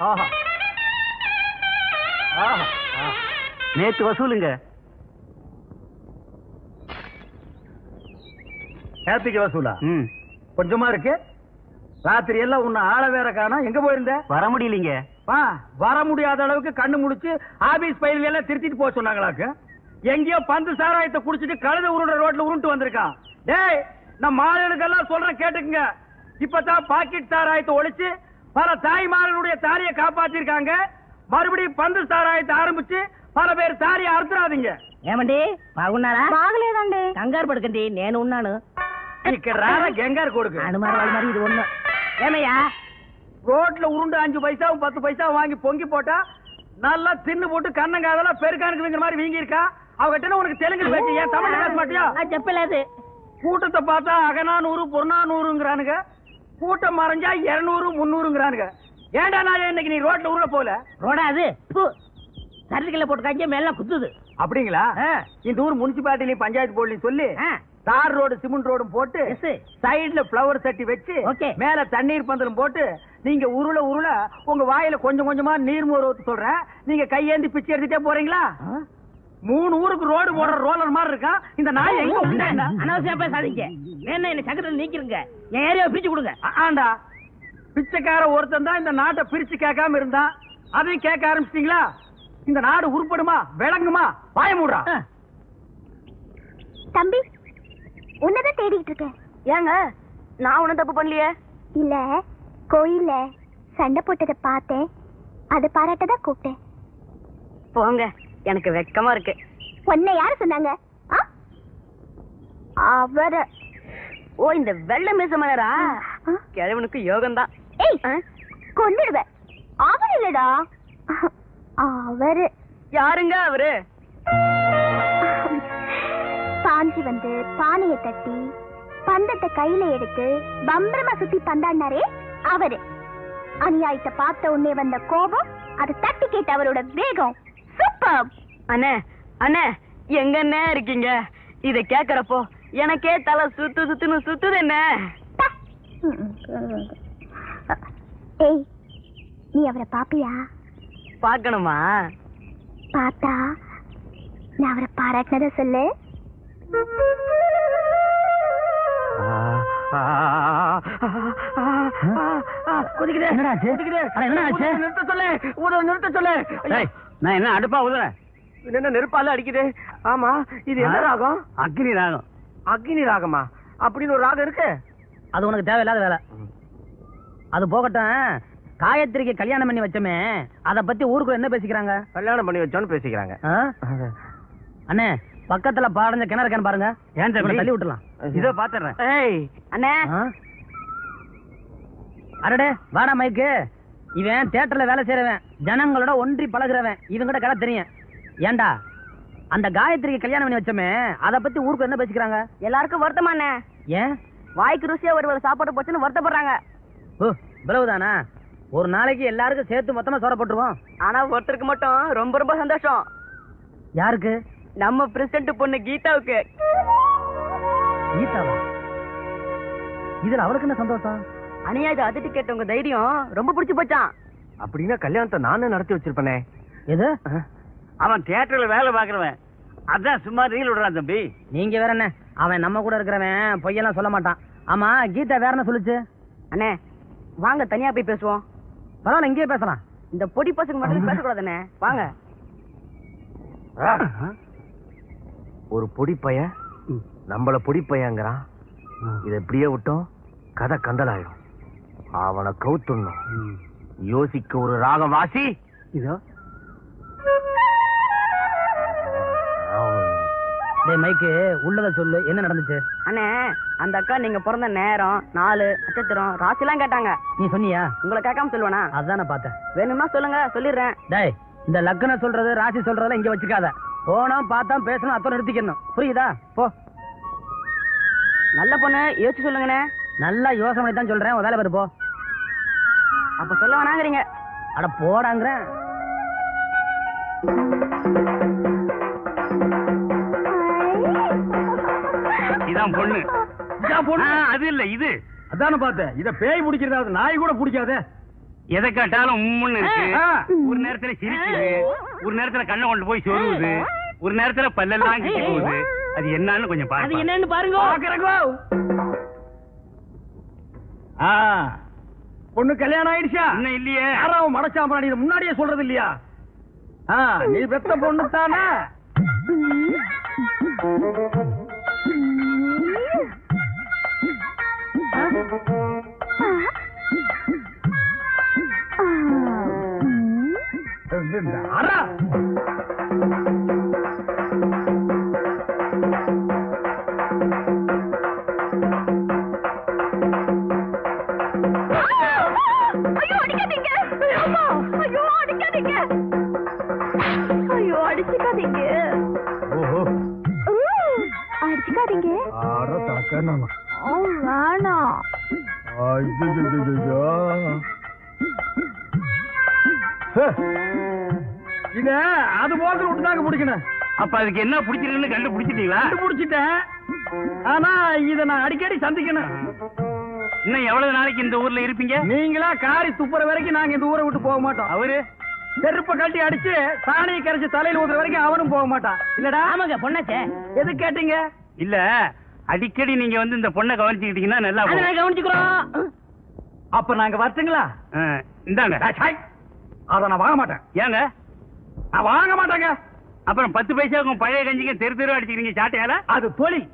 ஆஹா. ஆஹா ஆஹா. நேத்து வசூலுங்க. நேத்துக்கு வசூலா? கொஞ்சமா இருக்கு. ராத்திரி எல்லாம் உன்னை ஆள வேற காணோம் எங்க போயிருந்த? வர முடியலீங்க. வா வர முடியாத அளவுக்கு கண்ணு முடிச்சு ஆபீஸ் பயிர்கள் எல்லாம் திருத்திட்டு போக சொன்னாங்களாக்கு. எங்கேயோ பந்து சாராயத்தை குடிச்சிட்டு கழுத உருண்ட ரோட்ல உருண்டு வந்திருக்கான். டேய் நம்ம ஆளுகளுக்கெல்லாம் சொல்றேன் கேட்டுக்குங்க. இப்பதான் பாக்கெட் சாராயத்தை ஒழிச்சு பல தாய்மார்களுடைய தாலியை காப்பாத்திருக்காங்க மறுபடியும் பந்து சாராயத்தை ஆரம்பிச்சு பல பேர் தாலியை அறுத்துறாதீங்க ఏమండి బాగున్నారా బాగలేదండి కంగారు పడకండి నేను ఉన్నాను ఇక్కడ రారా கெங்கார் கொடுக்கு అనుమానం వాళ్ళ మరి ఇది ఉన్న ఏమయ్యా ரோட்ல உருண்டு அஞ்சு பைசாவும் பத்து பைசாவும் வாங்கி பொங்கி போட்டா நல்லா தின்னு போட்டு கண்ணங்காதெல்லாம் பெருக்கானுக்குங்கிற மாதிரி வீங்கி இருக்கா அவகிட்ட உனக்கு தெலுங்கு பேச்சு ஏன் தமிழ் பேச மாட்டியா అది చెప్పలేదు கூட்டத்தை பார்த்தா அகநானூறு புறநானூறுங்கிறானுங்க கூட்டம் மறைஞ்சா இருநூறு முந்நூறுங்கிறானுங்க. ஏண்டா நான் இன்னைக்கு நீ ரோட்ல உருள போல ரோடா அது? சர்டிஃபிகேட்ல போட்டுக்காங்க மேல குத்துது. அப்படிங்களா? இந்த ஊர் முனிசிபாலிட்டிலையும் பஞ்சாயத்து போர்டுலையும் சொல்லி தார் ரோடு சிமெண்ட் ரோடும் போட்டு சைடுல பிளவர் சட்டி வச்சு மேல தண்ணீர் பந்தலும் போட்டு நீங்க உருள உருள உங்க வாயில கொஞ்சம் கொஞ்சமா நீர் மோர் ஊத்து சொல்றேன். நீங்க கையேந்தி பிச்சை எடுத்துட்டே போறீங்களா? மூணு ஊருக்கு ரோடு போடுற ரோலர் மாதிரி இருக்கான் இந்த நாய் எங்க உண்டா அனாவசியம் பேசாதீங்க வேணா என்ன சக்கரத்துல நீக்கிருங்க. என் ஏரியாவை பிரிச்சு கொடுங்க. ஆண்டா. பிச்சைக்கார ஒருத்தன் தான் இந்த நாட்டை பிரிச்சு கேட்காம இருந்தான். அதையும் கேட்க ஆரம்பிச்சிட்டீங்களா? இந்த நாடு உருப்படுமா? விளங்குமா? வாய மூடுறா. தம்பி உன்னதான் தேடிட்டு இருக்கேன். ஏங்க நான் ஒண்ணும் தப்பு பண்ணலையே? இல்ல கோயில்ல சண்டை போட்டதை பார்த்தேன். அதை பாராட்டதான் கூப்பிட்டேன். போங்க. எனக்கு வெக்கமா இருக்கு. உன்னை யாரு சொன்னாங்க? அவர. ஓ இந்த வெள்ளை மீச மலரா? கிழவனுக்கு யோகம் தான் ஏய் கொன்னுடுவேன் அவர் இல்லடா. அவரு. யாருங்க அவரு? பாஞ்சி வந்து பானையை தட்டி பந்தத்தை கையில எடுத்து பம்பரமா சுத்தி பந்தாடினாரே அவரு. அநியாயத்தை பார்த்த உடனே வந்த கோபம் அதை தட்டி கேட்ட அவரோட வேகம். சூப்பர் அண்ணே அண்ணே எங்க அண்ணே இருக்கீங்க இத கேக்குறப்போ எனக்கே தலை சுத்து சுத்துன்னு சுத்துது என்ன ஏய் நீ அவரை பாப்பியா பாக்கணுமா பார்த்தா நான் அவரை பாராட்டினத சொல்லு கொதிக்குது என்னடா ஆச்சு? கொதிக்குது அட, என்ன ஆச்சு நிறுத்த சொல்லு உதவி நிறுத்த சொல்லு நான் என்ன அடுப்பா உதுறேன் என்ன நெருப்பால அடிக்குது? ஆமா இது என்ன ராகம்? அக்னி ராகம். அக்னி ராகமா? அப்படின்னு ஒரு ராகம் இருக்கு. அது உனக்கு தேவையில்லாத வேலை. அது போகட்டும். காயத்ரிக்கு கல்யாணம் பண்ணி வச்சோமே அத பத்தி ஊருக்குள்ள என்ன பேசிக்கிறாங்க? கல்யாணம் பண்ணி வச்சோன்னு பேசிக்கிறாங்க? அண்ணே பக்கத்துல பாடஞ்ச கிணறு இருக்கான்னு பாருங்க. ஏன் தள்ளி விட்டுலாம் இதோ பாத்துறேன். ஏய் அண்ணே. ஆ? அடடே வாடா மைக்கு. இவன் தியேட்டர்ல வேலை செய்யறவன் ஜனங்களோட ஒன்றி பழகுறவன். இவங்கிட்ட கதை தெரியும். ஏன்டா? அந்த காயத்ரிக்கு கல்யாணம் பண்ணி வச்சோமே அத பத்தி ஊருக்கு என்ன பேசிக்கிறாங்க. எல்லாருக்கும் வருத்தமா அண்ணே ஏன்? வாய்க்கு ருசியா ஒரு சாப்பாடு போச்சுன்னு வருத்தப்படுறாங்க. ஓ இவ்வளவுதானா? ஒரு நாளைக்கு எல்லாருக்கும் சேர்த்து மொத்தமா சோற போட்டுருவோம். ஆனா ஒருத்தருக்கு மட்டும் ரொம்ப ரொம்ப சந்தோஷம். யாருக்கு? நம்ம பிரசிடண்ட் பொண்ணு கீதாவுக்கு. கீதாவா? இதுல அவளுக்கு என்ன சந்தோஷம்? அநியாயத்தை அதிட்டு கேட்டவங்க தைரியம் ரொம்ப பிடிச்சு போச்சான் அப்படின்னா கல்யாணத்தை நானே நடத்தி வச்சிருப்பேனே. எது? அவன் தியேட்டர்ல வேலை பாக்குறவன் அதான் சும்மா ரீல் விடுறான் தம்பி. நீங்க வேற என்ன? அவன் நம்ம கூட இருக்கிறவன் பொய்யெல்லாம் சொல்ல மாட்டான். ஆமா கீதா வேற என்ன சொல்லுச்சு? அண்ணே வாங்க தனியா போய் பேசுவோம். பரவாயில்ல இங்கேயே பேசலாம். இந்த பொடி பசங்க மட்டும் பேசக்கூடாதுண்ணே. வாங்க. ஒரு பொடி பையன் நம்மள பொடி பையங்கிறான் இதை இப்படியே விட்டோம் கதை கந்தலாயிடும். அவனை கவுத்துடணும் யோசிக்க ஒரு ராகம் வாசி இதோ. டேய் மைக்கு உள்ளத சொல்லு. என்ன நடந்துச்சு? அண்ணே அந்த அக்கா நீங்க பிறந்த நேரம் நாலு நட்சத்திரம் ராசிலாம் கேட்டாங்க. நீ சொன்னியா? உங்களை கேட்காம சொல்லுவேனா? அதான் நான் பார்த்தேன். வேணும்னா சொல்லுங்க சொல்லிடுறேன். டேய் இந்த லக்னம் சொல்றது ராசி சொல்றதெல்லாம் இங்க வச்சுக்காத. போனோம் பார்த்தோம் பேசணும் அத்தனை நிறுத்திக்கணும். புரியுதா? போ. நல்ல பொண்ணு யோசிச்சு சொல்லுங்கண்ணே. நல்லா யோசனை தான் சொல்றேன். உன் வேலை பாரு போ. அப்ப சொல்ல வேணாங்கிறீங்க. அட போடாங்கிறேன் இதான் பொண்ணு. இதான் பொண்ணு? அது இல்ல இது. அதானே பார்த்தேன். இத பேய் பிடிக்கிறதாவது நாய் கூட பிடிக்காதே. எதை கேட்டாலும் உம்முன்னு இருக்கு. ஒரு நேரத்துல சிரிக்குது. ஒரு நேரத்துல கண்ணை கொண்டு போய் சொருகுது ஒரு நேரத்துல பல்லெல்லாம் கிட்டி போகுது. அது என்னன்னு கொஞ்சம் பாருங்க என்னன்னு பாருங்க. பொண்ணு கல்யாணம் ஆயிடுச்சா இன்னும் இல்லையே யாராவது மடச்சாம்பரா நீ முன்னாடியே சொல்றது இல்லையா நீ பெத்த பொண்ணு தானே அரா இத அது போக்கில் விட்டு தாங்க பிடிக்கணும். அப்ப அதுக்கு என்ன பிடிச்சிருக்குன்னு கண்டுபிடிச்சிட்டீங்களா? கண்டுபிடிச்சிட்டேன். ஆனா இத நான் அடிக்கடி சந்திக்கணும். இன்னும் எவ்வளவு நாளைக்கு இந்த ஊர்ல இருப்பீங்க? நீங்களா காரி துப்புற வரைக்கும் நாங்க இந்த ஊரை விட்டு போக மாட்டோம். அவரு? செருப்ப கழட்டி அடிச்சு சாணியை கரைச்சு தலையில ஊத்துற வரைக்கும் அவனும் போக மாட்டான். இல்லடா. ஆமாங்க பொண்ணாச்சே. எது கேட்டீங்க? இல்ல அடிக்கடி நீங்க வந்து இந்த பொண்ணை கவனிச்சுக்கிட்டீங்கன்னா நல்லா போகும். கவனிச்சுக்கிறோம். அப்ப நாங்க வரட்டுங்களா? இந்தாங்க. அத நான் வாங்க மாட்டேன். ஏங்க? நான் வாங்க மாட்டேங்க. அப்புறம் பத்து பைசாவுக்கும் பழைய கஞ்சிக்கு தெரு தெரு அடிச்சுக்கிறீங்க சாட்டையால அது தொழில்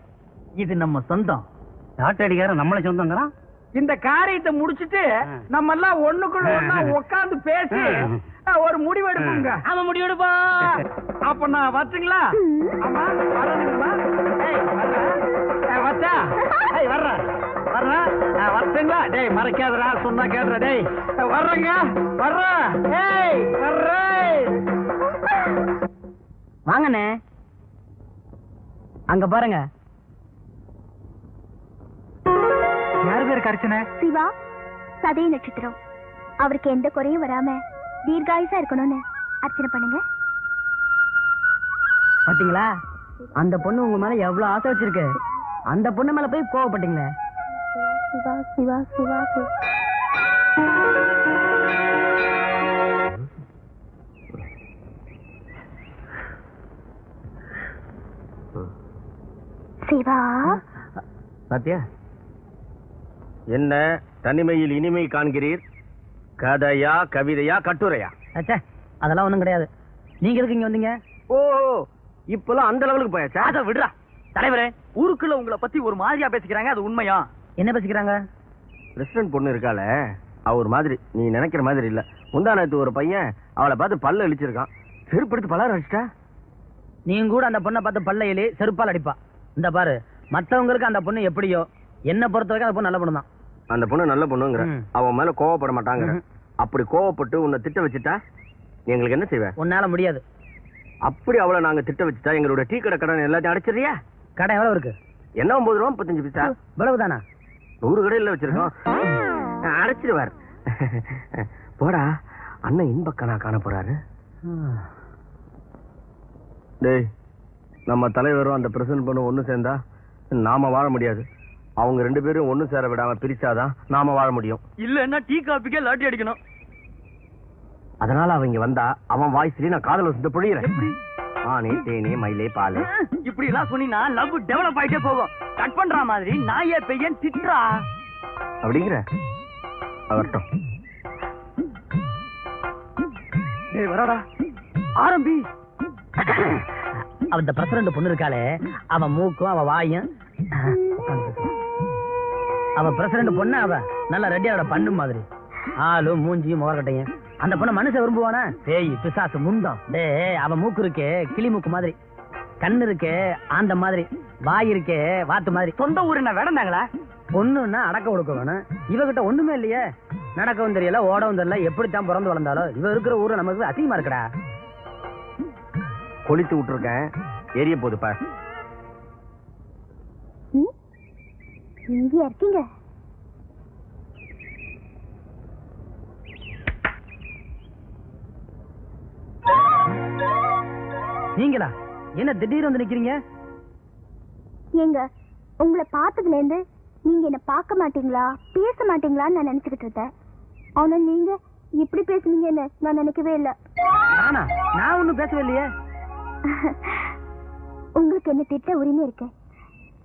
இது நம்ம சொந்தம். சாட்டை அடிக்கார நம்மள சொந்தங்கிறான்? இந்த காரியத்தை முடிச்சிட்டு. நம்ம எல்லாம் ஒண்ணுக்குள்ள ஒண்ணா உட்கார்ந்து பேசி ஒரு முடிவு எடுப்போங்க. ஆமா முடிவெடுப்பா அப்ப நான் வரட்டுங்களா? ஆமா வச்சா? ஏய் வர்றேன் வர்றேன் வரட்டுங்களா? டேய் மறைக்காதடா. சொன்னா கேடுற டேய். வர்றேங்க. வர்றேன் ஏய் வர்றேன் வாங்கண்ணே. அங்க பாருங்க. யாரு பேர் கரைச்சனே? சிவா சதய நட்சத்திரம். அவருக்கு எந்த குறையும் வராம தீர்காயுசா இருக்கணும்னு அர்ச்சனை பண்ணுங்க. பாத்தீங்களா? அந்த பொண்ணு உங்க மேல எவ்வளவு ஆசை வச்சிருக்கு? அந்த பொண்ணு மேல போய் கோவப்பட்டீங்களே? சிவா சிவா சிவா சிவா. சிவா? சத்யா என்ன தனிமையில் இனிமை காண்கிறீர்? கதையா கவிதையா கட்டுரையா? அச்சே அதெல்லாம் ஒண்ணும் கிடையாது. நீங்க எதுக்கு இங்க வந்தீங்க? ஓ இப்பெல்லாம் அந்த லெவலுக்கு போயாச்சா? அத விடுறா. தலைவரே ஊருக்குள்ள உங்களை பத்தி ஒரு மாதிரியா பேசிக்கிறாங்க அது உண்மையா? என்ன பேசிக்கிறாங்க? பிரசிடன்ட் பொண்ணு இருக்காள அவ ஒரு மாதிரி நீ நினைக்கிற மாதிரி இல்ல. முந்தா நேத்து ஒரு பையன் அவளை பார்த்து பல்ல இழிச்சிருக்கான். செருப்படுத்து பலர் அடிச்சிட்டா நீங்க கூட அந்த பொண்ணை பார்த்து பல்ல எலி செருப்பால் அடிப்பா. இந்த பாரு மத்தவங்களுக்கு அந்த பொண்ணு எப்படியோ என்ன பொறுத்த வரைக்கும் அந்த பொண்ணு நல்ல பொண்ணு தான் அந்த பொண்ணு நல்ல பொண்ணுங்கிற. அவன் மேல கோவப்பட மாட்டாங்கிற. ம்ஹும். அப்படி கோவப்பட்டு உன்னை திட்ட வச்சுட்டா எங்களுக்கு என்ன செய்வ? உன்னால முடியாது. அப்படி அவளை நாங்க திட்ட வச்சுட்டா எங்களோட டீ கடை கடன் எல்லாத்தையும் அடைச்சிடுறியா? கடை எவ்வளவு இருக்கு? என்ன ஒன்பது ரூபா முப்பத்தஞ்சு பைசா? இவ்வளவுதானா நூறு கடையில் வச்சிருக்கோம். அடைச்சிடுவார். போடா அண்ணன் இன்பக்கனா காண போறாரு. டேய் நம்ம தலைவரும் அந்த பிரசன்ட் பண்ண ஒண்ணு சேர்ந்தா நாம வாழ முடியாது. அவங்க ரெண்டு பேரும் ஒண்ணு சேர விடாம பிரிச்சாதான் நாம வாழ முடியும். இல்லன்னா டீ காபிக்கே லாட்டி அடிக்கணும். அதனால அவங்க வந்தா அவன் வாய்ஸ்லயே நான் காதல சுத்த பொழியிறேன். ஆனே தேனே மயிலே பாலே. இப்படி எல்லாம் சொன்னீங்கன்னா லவ் டெவலப் ஆயிட்டே போகும். கட் பண்ற மாதிரி நாயே பையன் திட்டுறா. அப்படிங்கிற? அவர்ட்டும். டேய் வரடா. ஆரம்பி. அந்த பிரசிடண்ட் பொண்ணு இருக்காளே. அவன் மூக்கும் அவ வாயும். உட்கார்ந்து பேசு. அவ பிரசிடண்ட் பொண்ணு அவ நல்ல ரெட்டியோட பண்ணு மாதிரி. ஆளும் மூஞ்சியும் முகர்கட்டையும். அந்த பொண்ணு மனுஷன் விரும்புவானா? பேய் பிசாசு முண்டம். டேய் அவ மூக்கு இருக்கே கிளி மூக்கு மாதிரி. கண்ணு இருக்கே ஆந்த மாதிரி. வாய் இருக்கே வாத்து மாதிரி. சொந்த ஊர் என்ன வேடந்தாங்களா? பொண்ணுன்னா அடக்க ஒடுக்க வேணும். இவகிட்ட ஒண்ணுமே இல்லையே. நடக்கவும் தெரியல ஓடவும் தெரியல. எப்படித்தான் பிறந்து வளர்ந்தாலும் இவ இருக்கிற ஊரு நமக்கு அசிங்கமா இருக்குடா. கொளித்து விட்டுருக்கேன். எரிய போது பார் ம்? இங்கேயா இருக்கீங்க? நீங்களா? என்ன திடீர்னு வந்து நிக்கிறீங்க? ஏங்க உங்களை பார்த்ததுல இருந்து நீங்க என்ன பார்க்க மாட்டீங்களா பேச மாட்டீங்களான்னு நான் நினைச்சுக்கிட்டு இருந்தேன். ஆனா நீங்க இப்படி பேசுனீங்கன்னு நான் நினைக்கவே இல்ல. நானா? நான் ஒண்ணும் பேசவே இல்லையே உங்களுக்கு என்ன திட்ட உரிமை இருக்கு?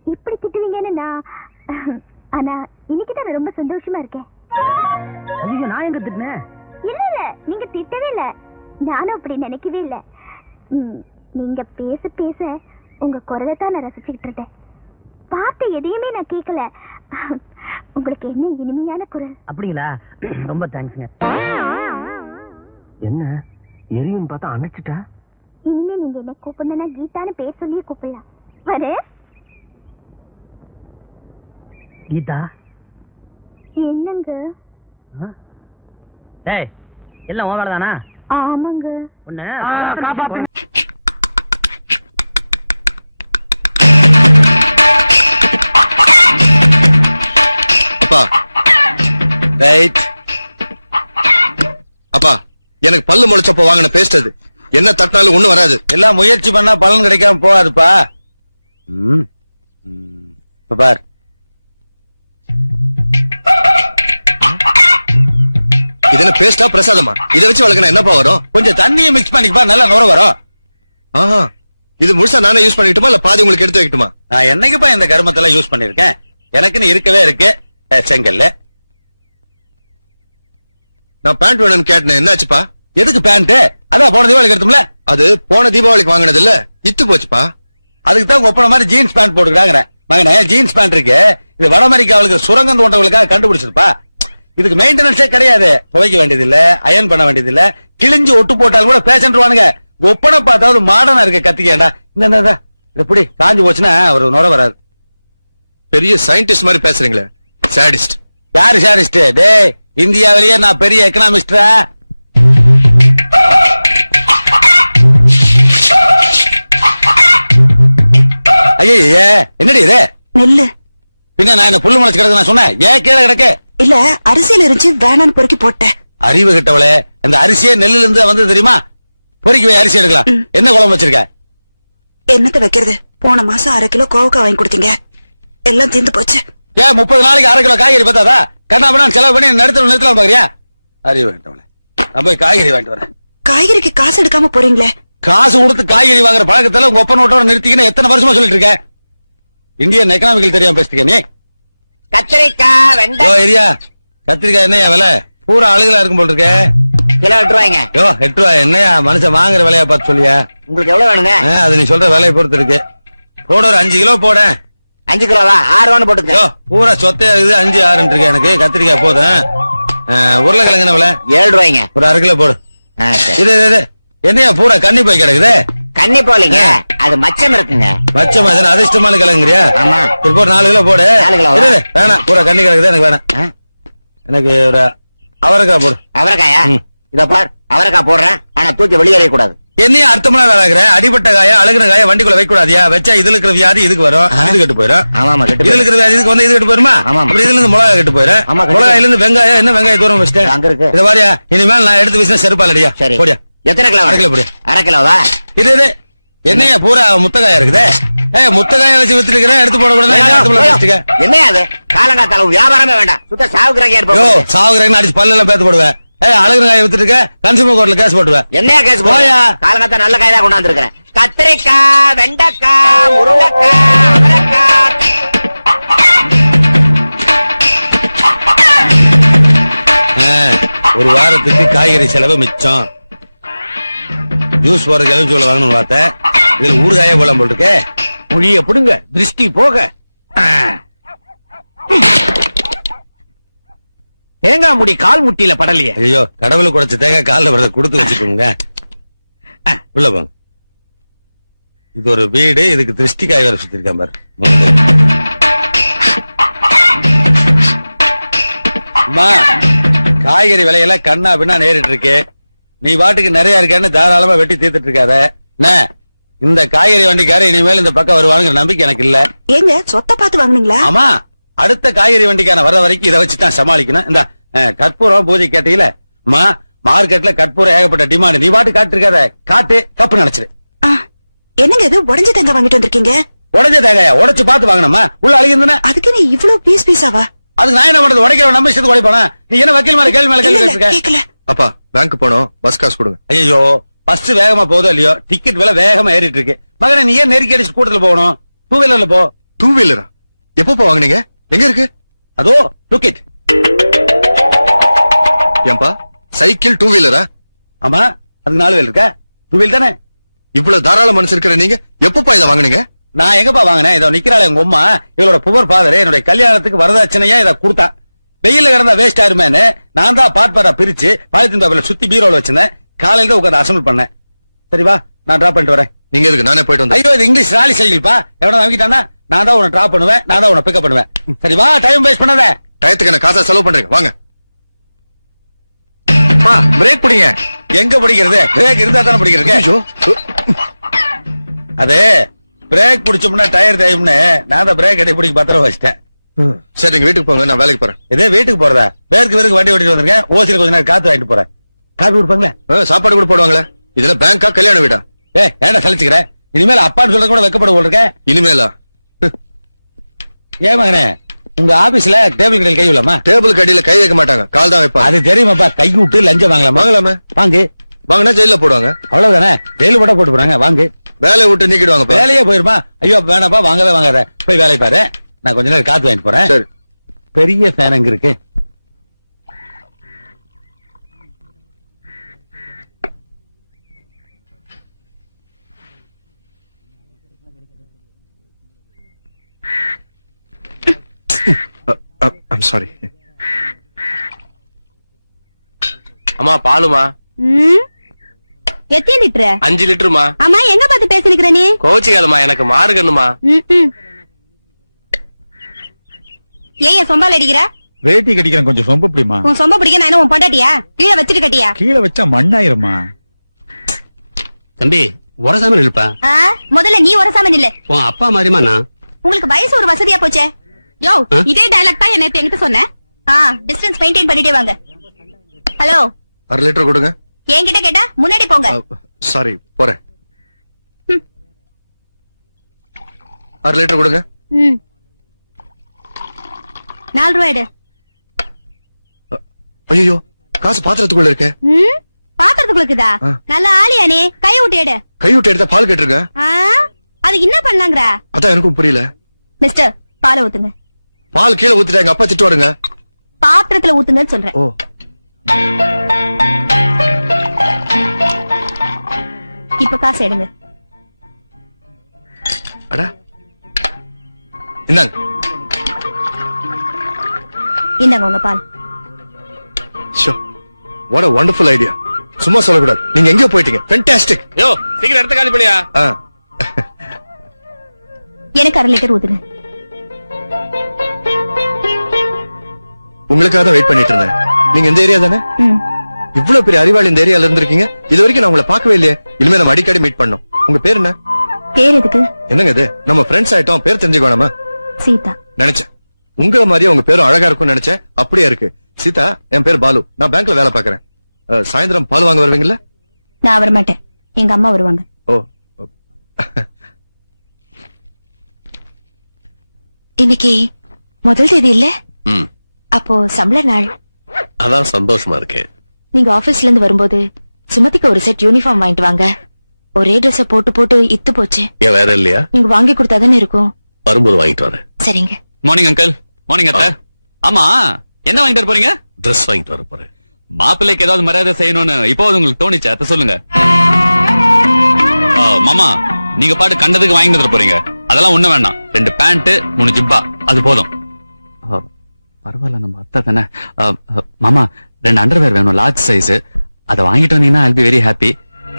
இப்படி திட்டுவீங்கன்னு நான் ஆனா இன்னைக்கு தான் ரொம்ப சந்தோஷமா இருக்கேன். ஐயோ நான் எங்க திட்டினேன்? இல்ல இல்ல நீங்க திட்டவே இல்ல. நானும் அப்படி நினைக்கவே இல்ல. நீங்க பேச பேச உங்க குரலை தான் நான் ரசிச்சுக்கிட்டு இருந்தேன். பார்த்து எதையுமே நான் கேட்கல உங்களுக்கு என்ன இனிமையான குரல்? அப்படிங்களா? ரொம்ப தேங்க்ஸ்ங்க என்ன? எரியும் பார்த்தா அணைச்சிட்டா? இனிமே நீங்க என்ன கூப்பிடணும்னா கீதான்னு பேர் சொல்லியே கூப்பிடலாம். வரு. கீதா? என்னங்க? ஆ? டேய் எல்லாம் உன் வேலை தானா ஆமாங்க. காப்பாத்து அப்பா. ரைட் அப்பா எனக்கு பல்லு முளைச்சப்போ வாங்கின பேஸ்ட் அது. என்ன தட்டினாலும் ஒண்ணும் வராது. எல்லாம் முயற்சி பண்ணா பலன் கிடைக்காம போகாதுப்பா. ம். பார். இது என்ன பேஸ்டா பிரசாதமா? இதை வச்சு வளர்க்கணும் என்னப்பா வரும்? கொஞ்சம் தண்ணியை மிக்ஸ் பண்ணிக்கப்பா நல்லா நுர வரும். ஆஹா. இது முழுசா நானே யூஸ் பண்ணிட்டுமா இல்ல பாதி உங்களுக்கு எடுத்து வைக்கட்டுமா? நான் என்னைக்குப்பா இந்த கருமத்தெல்லாம் யூஸ் பண்ணிருக்கேன்? எனக்குன்னு இருக்கவே இருக்கு. செங்கல்ல. நான் பேண்ட் வேணும்னு கேட்டேன் என்னாச்சுப்பா? எதுக்கு பேண்ட் அதான் போன தீபாவளிக்கு எடுத்தோம்ல? அது போன தீபாவளிக்கு வாங்கினது இல்ல இத்து போச்சுப்பா. அதுக்கு தான் ஒப்பன மாதிரி ஜீன்ஸ் பேண்ட் போட்டுக்கிறாங்க மகனே ஜீன்ஸ் பேண்ட் இருக்கு. இது வட அமெரிக்காவுக்கு சுரங்கம் தோண்டவங்களுக்காக கண்டுபிடிச்சிருப்பா இதுக்கு மெயின்டெனன்ஸே கிடையாது. துவைக்க வேண்டியது இல்ல அயன் பண்ண வேண்டியது இல்ல கிழிஞ்சு ஒட்டு போட்டாலும் கூட பேசன்ட்ருவானுங்க ஒப்பனை பார்த்தாவது மாடர்னா இருக்க கத்திக்கேண்டா. இந்த இது புடி காஞ்சி போச்சுன்னா ஒரு நுர வராது. பெரிய சயின்டிஸ்ட் மாதிரி பேசுறீங்களே. சாடிஸ்ட் யாரு சாரிஸ்ட் டேய் இந்தியாவிலேயே நான் பெரிய எக்கனாமிஸ்டா ஐயே என்னடி இது? நெல்லு. பின்ன நான் என்ன புல்லு முளைச்சு கிடக்கு நான் சொன்னேன். ஏன் கீழே கிடக்கு? இல்ல அரிசியில இருந்துச்சு வேணான்னு பொறுக்கி போட்டேன். அறிவு கிட்டவளே அந்த அரிசியே நெல்லுல இருந்து வந்து தெரியுமா? பொறுக்கி போய் அரிசி எடுக்கலாம். என்ன குழம்பு வச்சிருக்க? என்னத்த வைக்கிறது? போன மாசம் அரை கிலோ கோவக்காய் வாங்கி கொடுத்தீங்க. எல்லாம் தீந்து போச்சு. ஏன் முப்பது நாளைக்கு அரை கிலோ காய்கறி பார்த்தாதா கண்ணா பண்ணா செலவு பண்ணி நிறுத்தல நிறுத்தலாம் பாக்குறியா? அறிவு கிட்டவளே நான் போய் காய்கறி வாங்கிட்டு வரேன். காய்கறிக்கு காசு எடுக்காம போறீங்களே. காசு கொடுத்து காய்கறி வாங்குற பழக்கத்துல உங்க ஒப்பன் ஓட்டோட நிறுத்திக்கின்னு எத்தனை வருஷமா சொல்லிட்டு இருக்க? இந்தியன் எக்கனாமிக்கல் தெரியாம பேசிட்டு நீ? கத்திரிக்காய் வெண்டை. ஏரியா கத்திரிக்காய் என்னையா விலை? பூரா அழுகலா இருக்கும் போல் இருக்க. கிலோ எட்டு ரூபாய்ங்க யோ எட்டு ரூபாய் என்னையா மனுஷன் வாங்குற விலையா பார்த்து சொல்லியா? உங்களுக்கு எவ்வளவு வேணுங்க? ஆ, அது நீ சொல்ற விலையை பொறுத்து இருக்கு. போட ஒரு அஞ்சு கிலோ போட. அஞ்சு கிலோவா? ஆறு ரூபான்னு யோ பூரா சொத்தையா இருக்குது அஞ்சு ஆறுன்னு இருக்கு எனக்கு. கத்திரிக்காய் போதும். ஆ, உருளைக்கிழங்கு என்ன விலை? ஏழு ரூபாய்ங்க ஒரு அரை கிலோ போடு. ஆ, சரி. இது இது, இது. என்னையா பூரா கண்ணி போய் கிடக்குது? கன்னி போலீங்க. அது மச்சம் இருக்குங்க. மச்சமா இது அதிர்ஷ்டமான கிழங்குறியா ஆமா. சரி போடு நாலு கிலோ போடு. நாலு இரு, வேணாம். பூரா கண்ணி கிடக்குது எனக்கு வேணாம். எனக்கு ஒரு அவரைக்காய் போடு. அவரைக்காயா. இத பார் அவரைக்காய் போடுறேன். ஆனா தூக்கி வெளியே கூடாது என்னையும் அர்த்தமெல்லாம் வேலாக்குற அடிபட்ட காய அழுகின காய வண்டிக்குள்ள வைக்க கூடாதியா வச்சா இதுல இருக்கிற வியாதி இதுக்கு வரும். இது கெட்டு போயிடும் இதுல. இருக்கிற வியாதி இதுக்கு வந்து இது கெட்டு போயிருமா? ஆமா. அப்புறம் இதுல இருந்து மிளகா கெட்டு போயிடும் மிளகாயில இருந்து வெங்காயம் என்ன வெங்காயம் தூரம் வச்சுட்டேன். இது மாதிரியா இனிமேல் நான் எடுத்து வீசினா செருப்பாலடியா சரி. போடியா? எத்தனை கிலோ அரை கிலோ? போடு. அரை கிலோவா? இது இது. என்னையா பூரா முத்தக்காயா இருக்குதே? ஏய் முத்தக்காய வச்சு வித்துருக்கிறேன் எடுத்து போடக்கூடாது என்ன என்ன அது? காலங்காத்தால வியாபாரமே வேண்டாம். சுத்த சாவுக்குறாங்க இருப்போம் சாவுகிறேன்னு அடிச்சு பல்ல எல்லாம் பேத்து போடுவேன். ஏய் அழுகின காய வித்துட்டு இருக்க கன்சூமர் கோர்ட்ல கேஸ் போட்டுவேன். என்னையா கேஸ் போயா. காலங்காத்தா நல்ல காய் தான் கொண்டாந்து இருக்கிறேன் கத்திரிக்காய் வெண்டைக்காய் முருங்கைக்காய் அவரைக்காய். ஒரு வாரத்துக்கு காய்கறி செலவு மிச்சம். ஜூஸ் போற எலுமிச்சோல வாங்கணும்னு பார்த்தேன் இதுல ஊறுகாய போலாம் போல் இருக்கே மொழிய புடுங்க திருஷ்டி போக. தேங்காய் முடி கால் முட்டியில படலையே. ஐயோ கடவுளை குடைச்ச தேங்காய் காலில் வரத கொடுத்து வச்சுக்கோங்க. உள்ள போங்க. இது ஒரு வீடு இதுக்கு திருஷ்டி காய் வேற சுத்திருக்கேன் பாரு. காய்கறி விலையெல்லாம் கண்ணா பின்னா நேரிட்டு இருக்கேன் நீ பாட்டுக்கு நிறைய இருக்கேன்னு தாராளமா வெட்டி தீர்த்துட்டு இருக்காத என்ன? இந்த காய்கறி வண்டிக்காரர் இனிமேல் இந்த பக்கம் வருவானுங்கிற நம்பிக்கை எனக்கு இல்ல. ஏங்க சொத்தை பார்த்து வாங்குனீங்களா? ஆமா. அடுத்த காய்கறி வண்டிக்கான வர வரைக்கும் இதை வச்சு தான் சமாளிக்கணும். இந்த கற்பூரம் பூஜை கேட்டீங்களே அம்மா மார்க்கெட்ல கற்பூரம் ஏகப்பட்ட டிமாண்ட் நீ பாட்டு காட்டு இருக்காத காட்டு கப்பு நினைச்சிரு. என்னங்க இது? உடஞ்ச தேங்காய் வாங்கிட்டு வந்திருக்கீங்க? உடஞ்ச தேங்காயா? உடைச்சு பார்த்து வாங்கணுமா? உள்ள அழுகிருந்தா அதுக்கு நீ இவ்வளவு பீஸ் பீஸாவா? அதுக்கு நான் என்ன பண்றது? உடைக்கிற நம்ம இஷ்டத்துக்கு உடைப்பானா நீ என்ன வக்கீல் மேல கேள்வி மேல கேள்வி கேக்கல. அப்பா. பேங்க் போனோம். பஸ் காசு கொடுங்க. ஐயோ பஸ் வேகமா போதோ இல்லையோ? டிக்கெட் விலை வேகமா ஏறிட்டு இருக்கு. மகனே நீ ஏன் நெருக்கி அடிச்சு கூட்டத்துல போகணும்? டூ வீலர்ல போ. டூ வீலரா எப்பப்பா வாங்குனீங்க? எங்க இருக்கு? அதோ டிக்கெட் ஏன்பா? சைக்கிள் டூ வீலரா ஆமா அதுக்கு நாலு வீல் இருக்கா? டூ வீல் தானே? இவ்வளவு தாராள மனசு இருக்கிற நீங்க எப்பப்பா இதை வாங்குனீங்க? நான் எங்கப்பா வாங்கினேன்? இதோ நிக்கிறாள் எங்க அம்மா. இவளோட புவர் ஃபாதர் என்னுடைய கல்யாணத்துக்கு வரதட்சணையா இதை கொடுத்தான் வெயில்ல கிடந்தா வேஸ்ட் ஆயிருமேன்னு நான் தான் பாட் பாரா பிரிச்சு பாலித்தீன் பேப்பர்ல சுத்தி பீரோல வச்சிருந்தேன். காலையில தான் உட்காந்து அசம்பிள் பண்ணேன். சரி வா நான் டிராப் பண்ணிட்டு வரேன். நீங்க எதுக்கு நானே போயிட்டு வந்தேன் ஐயோ இது இங்கிலீஷ் ராலி சைக்கிள்ப்பா எவனா வாங்கிட்டானா நான் தான் உன்னை டிராப் பண்ணுவேன் நான் தான் உன்னை பிக்கப் பண்ணுவேன். சரி வா டைம் வேஸ்ட் பண்ணாத. டயத்துக்கு என்ன காசா செலவு பண்றீங்க? வாங்க. பிரேக் பிடிங்க. எங்க பிடிக்கிறது? பிரேக் இருந்தா தானே பிடிக்கிறது? ஐயோ. அது பிரேக் பிடிச்சோம்னா டயர் தேயும்னு நான் தான் பிரேக் அடி பிடிக்க பத்திரம் வச்சிட்டேன். சரி நீங்க வீட்டுக்கு போங்க நான் வேலைக்கு போறேன். இதே வீட்டுக்கு போறதா? பேருக்கு பேருக்கு வண்டி ஓட்டிட்டு வந்திருக்கேன். ஓசில கொஞ்ச நேரம் காத்து வாங்கிட்டு போறேன். காப்பி கொடுப்பாங்களே? சாப்பாடு கூட போடுவாங்களே. இதுல பேங்கா கல்யாண வீடா? ஏ ஏன்டா சலிச்சுக்கிற? இனிமேல் அப்பான்னு சொல்றது கூட வெக்கப்பட போல் இருக்கேன் இனிமேலா? ஏன் மகனே உங்க ஆபீஸ்ல டேபிள் கடையில் கை விடலாமா டேபிள் கடியில கை வைக்க மாட்டாங்க. கால் தான் வைப்பாங்க. அது தெரியுமாப்பா? கை விட்டு லஞ்சம் வாங்கலாமா? வாங்கலாமே. வாங்கு. வாங்கினா ஜெயில போடுவாங்க. அவ்வளவுதானே? ஜெயிலு போட போட்டு போறாங்க. வாங்கு. வேலையை விட்டு நீக்கிடுவாங்க வேலையே போயிருமா? ஐயோ வேணாப்பா வாங்கவே வாங்காத. போய் வேலையை பாரு. நான் கொஞ்ச நேரம் காத்து வாங்கிட்டு போறேன். சரி. பெரிய ஃபேன் அங்க இருக்கு? ஐம் சாரி அம்மா பாலுமா? ம்? எத்தனை லிட்டர்? அஞ்சு லிட்டருமா? ஆமா எங்க பார்த்து பேசிருக்கிற நீ? கோச்சிக்காதம்மா எனக்கு மாறுகண்ணுமா? ம். ஏன் சொம்பால் அடிக்கிற? வேட்டி கட்டிக்கிறேன் கொஞ்சம் சொம்ப பிடிமா உன் சொம்ப பிடிக்க நான் என்ன உன் பொண்டாட்டியா? கீழே வச்சுட்டு கட்டியா? கீழே வச்சா மண்ணாயிருமா தம்பி உரசாம இருப்பா ஆ, முதல்ல நீ உரசாம நில்லு உன் அப்பா மாதிரிமா நான். உங்களுக்கு வயசு ஒரு வசதியா போச்சே. யோ இதே டயலாக் தான் என்ன என்கிட்ட சொன்னேன் ஆ டிஸ்டன்ஸ் மெயின்டைன் பண்ணிட்டே வாங்க. ஹலோ அரை லிட்டர் கொடுங்க. என்கிட்ட கேட்டா முன்னாடி போங்க. சாரி போறேன். அரை லிட்டர் கொடுங்க. ம். நாலு ரூபாய் ஐயோ காசு பாத்திரத்துக்குள்ள இருக்க. ம்? பாத்திரத்துக்குள்ள இருக்குதா? ஆ. நல்ல ஆளியா நீ? கை விட்டு எடு. கை விட்டு எடுத்தா பால் கேட்டிருங்க அதுக்கு என்ன பண்ணலாங்கிற? அதான் எனக்கும் புரியல. மிஸ்டர் பாலை ஊத்துங்க. பால் கீழே ஊத்திட்டாங்க அப்பா திட்டு வருங்க. பாத்திரத்துல ஊத்துங்கன்னு சொல்றேன். ஓ. இப்ப காசு எடுங்க. அட. இந்தாங்க. இந்தாங்க உங்க பால். So what a wonderful idea சும்மா சொல்லக்கூடாது. நீங்க எங்கேயோ போயிட்டீங்க. ஃபென்டாஸ்டிக் யோ சீக்கிரம் எடுத்து காலி பண்ணியா? எனக்கு அரை லிட்டர் ஊத்துங்க. உங்களுக்காக தான் வெயிட் பண்ணிட்டு இருந்தேன். நீங்க இந்த ஏரியா தானே? இவ்வளவு பெரிய அறிவாளி இந்த ஏரியால இருந்திருக்கீங்க. இது வரைக்கும் நான் உங்களை பார்க்கவே இல்லையே. இனிமே நம்ம அடிக்கடி மீட் பண்ணோம் உங்க பேர் என்ன? பேர் எதுக்கு? என்னங்க இது? நம்ம ஃப்ரெண்ட்ஸ் ஆயிட்டோம். பேர் தெரிஞ்சுக்கோணாமா சீதா. நினைச்சேன். உங்களை மாதிரியே உங்க பேரும் அழகா இருக்கும்னு நினைச்சேன். அப்படியே இருக்கு. சீதா என் பேர் பாலு. நான் பேங்க்ல வேலை பாக்குறேன் சாயந்தரம் பால் வாங்க வருவீங்களா நான் வர மாட்டேன் எங்க அம்மா வருவாங்க. ஓ. இன்னைக்கு முதல் தேதி இல்ல? அப்போ சம்பள நாள். அதான் சந்தோஷமா இருக்கேன் நீங்க ஆபீஸ்ல இருந்து வரும்போது சுமதிக்கு ஒரு செட் யூனிஃபார்ம் வாங்கிட்டு வாங்க. ஒரே Dress-அ போட்டு போட்டு இத்து போச்சு. ஏன் வேற இல்லையா? நீங்க வாங்கி கொடுத்தாதானே இருக்கும். வரும்போது வாங்கிட்டு வரேன். சரிங்க. மார்னிங் அங்கிள் மார்னிங் அத்தை. ஆமா என்ன வாங்கிட்டு வர போறீங்க? ட்ரெஸ் வாங்கிட்டு வர போறேன். மாப்பிள்ளைக்கு ஏதாவது மரியாதை செய்யணும்னு இப்போ உங்களுக்கு தோணுச்சு அத்தை சொல்லுங்க. மாமா நீங்க பாட்டு கண்டதுக்கு வாங்கிட்டு வந்துட போறீங்க. அதெல்லாம் ஒண்ணு வேண்டாம். ரெண்டு பேண்ட் மூணு ஜிப்பா. அது போதும். பரவாயில்ல நம்ம அத்தை தானே. மாமா ரெண்டு அண்டர்வேர் வேணும் லார்ஜ் சைஸ் அதை வாங்கிட்டு வந்தீங்கன்னா I'll be வெரி ஹாப்பி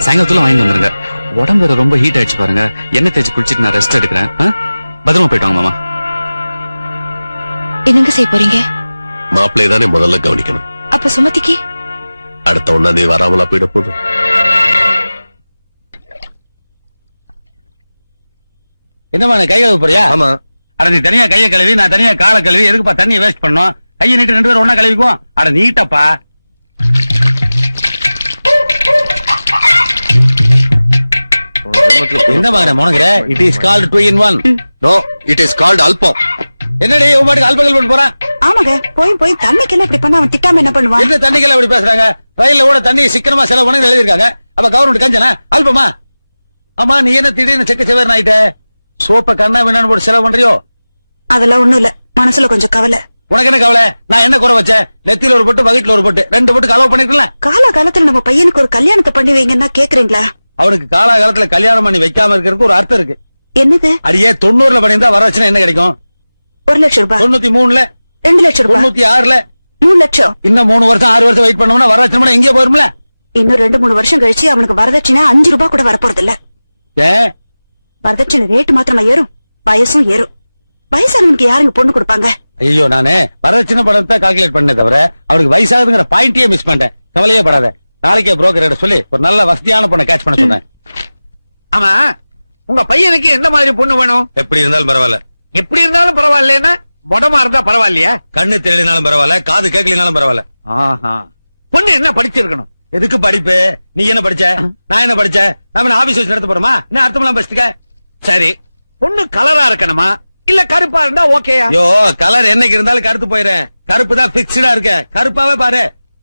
சாயங்காலத்துல வாங்கிட்டு வந்துருங்க. உடம்பு ரொம்ப ஹீட் ஆயிடுச்சு பாருங்க. எண்ணெய் தேய்ச்சி குளிச்சிட்டு நான் ரெஸ்ட் எடுக்கிறேன். ஆ? பத்திரமா போயிட்டு வாங்க மாமா. என்னங்க செய்ய போறீங்க? மாப்பிள்ளைய தானே முதல்ல கவனிக்கணும். அப்ப சுமதிக்கு? அடுத்த ஒன்னாம் தேதி வராமலா போயிட போகுது. என்னமா கை கழுவ போறியா? ஆமா. அட நீ தனியா கையை கழுவி நான் தனியா காலை கழுவி எதுக்குப்பா தண்ணியை வேஸ்ட் பண்ணோம் கையை நீட்டு ரெண்டு பேரும் ஒண்ணா கழுவிக்குவோம். அட நீட்டப்பா என்ன மகனே முனகிற? It is called two in one no it is called album. என்னடி உன் பாட்டுக்கு அல்பகல் பண்ணி போறான் ஆமாங்க போய் போய் தண்ணிக்கெல்லாம் இப்படி பண்ண அவன் திட்டாம என்ன பண்ணுவான்? என்ன தண்ணிக்கெல்லாம் இப்படி பேசுறாங்க? ரயில்ல கூட தண்ணி சிக்கனமா செலவு பண்ணி எழுதிருக்காங்க அப்ப கவர்மெண்ட் கஞ்சனா? அல்பமா? ஆமா நீ என்ன திடீர்னு செக்க செவேர் ஆயிட்ட? சோப்ப கண்ணா வேணான்னு போட்டு செலவு பண்றியோ? அதெல்லாம் ஒண்ணும் இல்ல. மனசுல கொஞ்சம் கவலை. உனக்கு என்ன கவலை? நான் என்ன குறை வச்சேன்? நெத்தியில ஒரு பொட்டு வகிட்டுல ஒரு பொட்டு ரெண்டு பொட்டு கலவு பண்ணிருக்கல? கால காலத்துல நம்ம பையனுக்கு ஒரு கல்யாணத்தை பண்ணி வைங்கன்னா கேக்குறீங்களா? அவனுக்கு காலாகாலத்துல கல்யாணம் பண்ணி வைக்காம இருக்கிறதுக்கு ஒரு அர்த்தம் இருக்கு. என்னது? அடியே தொண்ணூறுல பண்ணியிருந்தா வர வச்சுனா என்ன கிடைக்கும்? ஒரு லட்சம் ரூபாய். தொண்ணூத்தி மூணுல? ரெண்டு லட்சம் ரூபாய். தொண்ணூத்தி ஆறுல? மூணு லட்சம். இன்னும் மூணு வருஷம் ஆறு வருஷம் வெயிட் பண்ணோம்னா வரதட்சணை எங்கேயோ போயிரும்ல? இன்னும் ரெண்டு மூணு வருஷம் கழிச்சு அவனுக்கு வரதட்சணை அஞ்சு ரூபாய் கூட வரப்போறது இல்ல வரதட்சணை ரேட்டு மாத்திரமா ஏறும். வயசும் ஏறும். வயசானவனுக்கு யாருங்க பொண்ணு கொடுப்பாங்க? ஐயோ நானு வரதட்சணை பணத்தை கால்குலேட் பண்ணே தவிர அவனுக்கு வயசாகுதுங்கிற பாயிண்டே மிஸ் பண்ணிட்டேன். கவலையே படாத. நாளைக்கே புரோக்கர் சொல்லி ஒரு நல்ல வசதியான பொண்ணை கேட்ச் பண்ண சொன்னேன். ஆமா உங்க பையனுக்கு எந்த மாதிரி பொண்ணு வேணும்? எப்படி இருந்தாலும் பரவாயில்ல. எப்படி இருந்தாலும் பரவாயில்லைன்னா மொடமா இருந்தா பரவாயில்லையா? கண்ணு தெரியலினாலும் பரவாயில்ல காது கேட்கலினாலும் பரவாயில்ல. ஆஹா. பொண்ணு என்ன படிச்சிருக்கணும்? எதுக்கு படிப்பு? நீ என்ன படிச்ச? நான் என்ன படிச்சேன் நாம ஆபீஸ் வச்சு நடத்த போறோமா? என்ன அர்த்தமெல்லாம் படிச்சுக்க சரி. பொண்ணு கலரா இருக்கணுமா? இல்ல கருப்பா இருந்தா ஓகேயா ஐயோ கலர் என்னைக்கு இருந்தாலும் கருத்து போயிடுறேன் கருப்பு தான் பிக்ஸ்டா இருக்க. கருப்பாவே பாரு.